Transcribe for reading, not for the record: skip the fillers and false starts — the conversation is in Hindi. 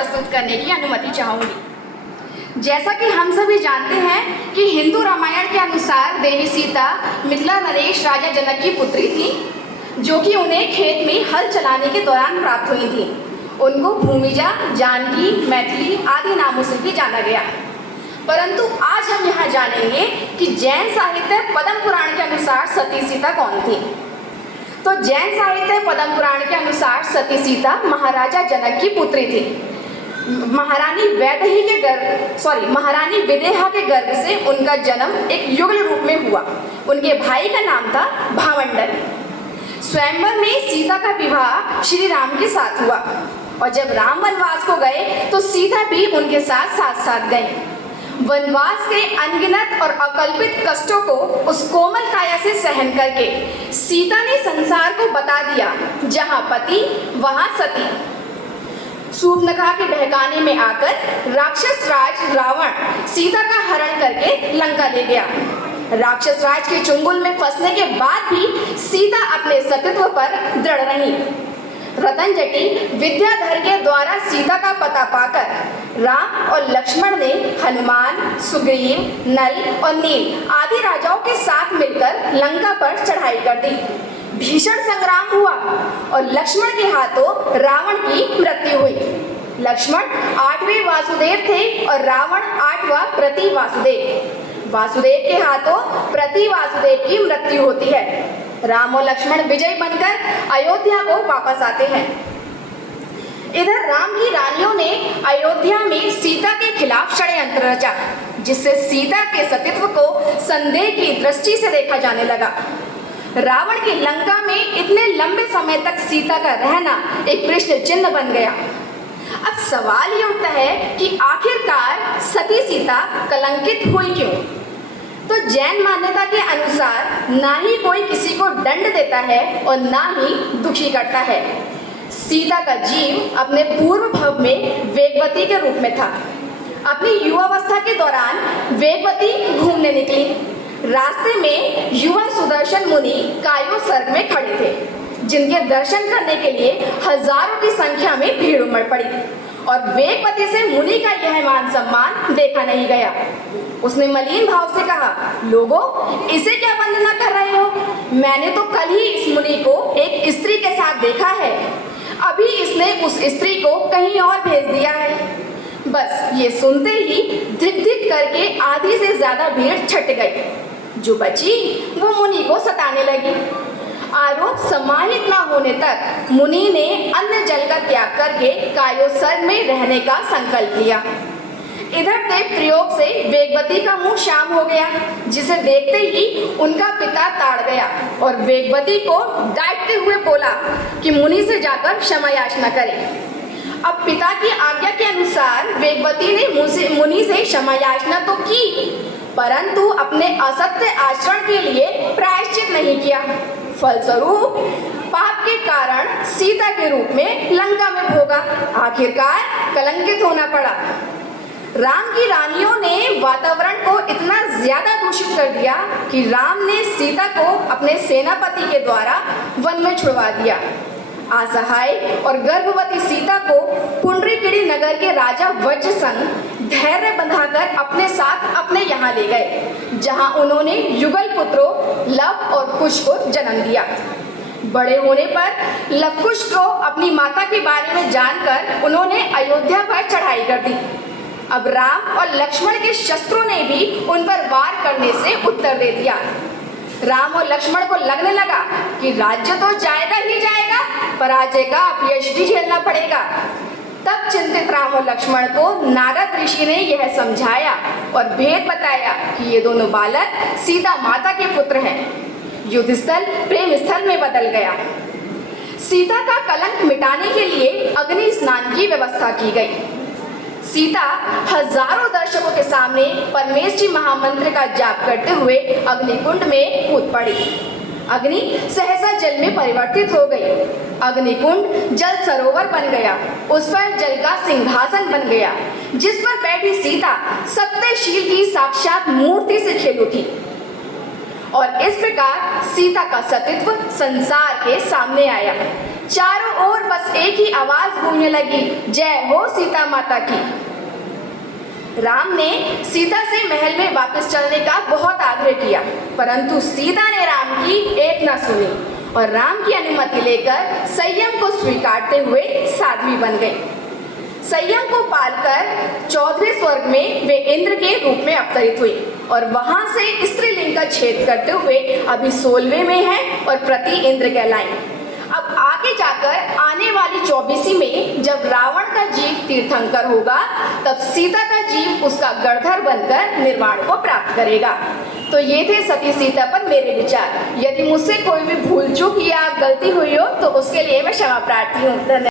प्रस्तुत करने की अनुमति चाहूंगी। जैसा कि हम सभी जानते हैं कि हिंदू रामायण के अनुसार देवी सीता मिथिला नरेश राजा जनक की पुत्री थी, जो कि उन्हें खेत में हल चलाने के दौरान प्राप्त हुई थी। उनको भूमिजा, जानकी, मैथिली आदि नामों से भी जाना गया। परंतु आज हम यहाँ जानेंगे कि जैन साहित्य पद्म पुराण के अनुसार सती सीता कौन थी। तो जैन साहित्य पद्म पुराण के अनुसार सती सीता महाराजा जनक की पुत्री थी। महारानी विदेहा के गर्भ से उनका जन्म एक युगल रूप में हुआ। उनके भाई का नाम था भावंडर। स्वयंवर में सीता का विवाह श्री राम के साथ हुआ और जब राम वनवास को गए तो सीता भी उनके साथ साथ गई। वनवास के अनगिनत और अकल्पित कष्टों को उस कोमल काया से सहन करके सीता ने संसार को बता दिया, जहां पति वहां सती। शूर्पणखा के बहकाने में आकर राक्षस राज रावण सीता का हरण करके लंका ले गया। राक्षस राज के चुंगल में फंसने के बाद भी सीता अपने सतीत्व पर दृढ़ रही। रतन जटी विद्याधर के द्वारा सीता का पता पाकर राम और लक्ष्मण ने हनुमान, सुग्रीव, नल और नील आदि राजाओं के साथ मिलकर लंका पर चढ़ाई कर दी। भीषण संग्राम हुआ और लक्ष्मण के हाथों रावण की मृत्यु हुई। लक्ष्मण 8वें वासुदेव थे और रावण 8वां प्रति वासुदेव। वासुदेव के हाथों प्रति वासुदेव की मृत्यु होती है। राम और लक्ष्मण विजयी बनकर अयोध्या को वापस आते हैं। इधर राम की रानियों ने अयोध्या में सीता के खिलाफ षड्यंत्र रचा, जिससे सीता के सतीत्व को संदेह की दृष्टि से देखा जाने लगा। रावण की लंका में इतने लंबे समय तक सीता का रहना एक प्रश्न चिन्ह बन गया। अब सवाल ये उठता है कि आखिरकार सती सीता कलंकित हुई क्यों? तो जैन मान्यता के अनुसार ना ही कोई किसी को दंड देता है और ना ही दुखी करता है। सीता का जीव अपने पूर्व भव में वेगवती के रूप में था। अपनी युवावस्था के दौरान वेगवती घूमने निकली। रास्ते में युवा सुदर्शन मुनि कायो सर्ग में खड़े थे, जिनके दर्शन करने के लिए हजारों की संख्या में भीड़ उमड़ पड़ी और वेगवती से मुनि का यह मान सम्मान देखा नहीं गया। उसने मलिन भाव से कहा, लोगों, इसे क्या वंदना कर रहे हो? मैंने तो कल ही इस मुनि को एक स्त्री के साथ देखा है। अभी इसने उस स्त्री को कहीं और भेज दिया है। बस ये सुनते ही धिक धिक करके आधी से ज्यादा भीड़ छट गई। जो बची वो मुनि को सताने लगी। आरोप समाहित न होने तक मुनि ने अन्न जल का त्याग करके कायोसर्ग में रहने का संकल्प लिया। इधर देव प्रयोग से वेगवती का मुंह शाम हो गया, जिसे देखते ही उनका पिता ताड़ गया और वेगवती को डांटते हुए बोला कि मुनि से जाकर क्षमा याचना करे। अब पिता की आज्ञा के अनुसार वेगवती ने मुनि से क्षमा याचना तो की, परंतु अपने असत्य आचरण के लिए प्रायश्चित नहीं किया। फलस्वरूप पाप के कारण सीता के रूप में लंका में भोगा। आखिरकार कलंकित होना पड़ा। राम की रानियों ने वातावरण को इतना ज्यादा दूषित कर दिया कि राम ने सीता को अपने सेनापति के द्वारा वन में छुड़वा दिया। असहाय और गर्भवती सीता को पुंडरीकिनी नगर के राजा वज्रसंग धैर्य बंधाकर अपने साथ अपने यहाँ ले गए, जहाँ उन्होंने युगल पुत्रों लव और कुश को जन्म दिया। बड़े होने पर लवकुश को अपनी माता के बारे में जानकर उन्होंने अयोध्या पर चढ़ाई कर दी। अब राम और लक्ष्मण के शस्त्रों ने भी उन पर वार करने से उत्तर दे दिया। राम और लक्ष्मण को लगने लगा कि राज्य तो जाएगा ही जाएगा, पराजय का अपयश भी झेलना पड़ेगा। तब चिंतित राम और लक्ष्मण को नारद ऋषि ने यह समझाया और भेद बताया कि ये दोनों बालक सीता माता के पुत्र हैं। युद्ध स्थल प्रेम स्थल में बदल गया। सीता का कलंक मिटाने के लिए अग्नि स्नान की व्यवस्था की गई। सीता हजारों दर्शकों के सामने परमेश जी महामंत्र का जाप करते हुए अग्निकुंड में कूद पड़ी। अग्नि सहसा जल में परिवर्तित हो गई। अग्निकुंड जल सरोवर बन गया। उस पर जल का सिंहासन बन गया, जिस पर बैठी सीता सत्यशील की साक्षात मूर्ति से खेल उठी। और इस प्रकार सीता का सतीत्व संसार के सामने आया। चारों ओर बस एक ही आवाज गूंजने लगी, जय हो सीता माता की। राम ने सीता से महल में वापस चलने का बहुत आग्रह किया, परंतु सीता ने राम की एक न सुनी और राम की अनुमति लेकर संयम को स्वीकारते हुए साध्वी बन गई। संयम को पालकर चौथे स्वर्ग में वे इंद्र के रूप में अवतरित हुई और वहां से स्त्रीलिंग का छेद करते हुए अभी 16वें में है और प्रति इंद्र कहलाई। अब आगे जाकर आने वाली 24वीं में जब रावण का जीव तीर्थंकर होगा, तब सीता का जीव उसका गणधर बनकर निर्वाण को प्राप्त करेगा। तो ये थे सती सीता पर मेरे विचार। यदि मुझसे कोई भी भूल चूक या गलती हुई हो तो उसके लिए मैं क्षमा प्रार्थी हूँ। धन्यवाद।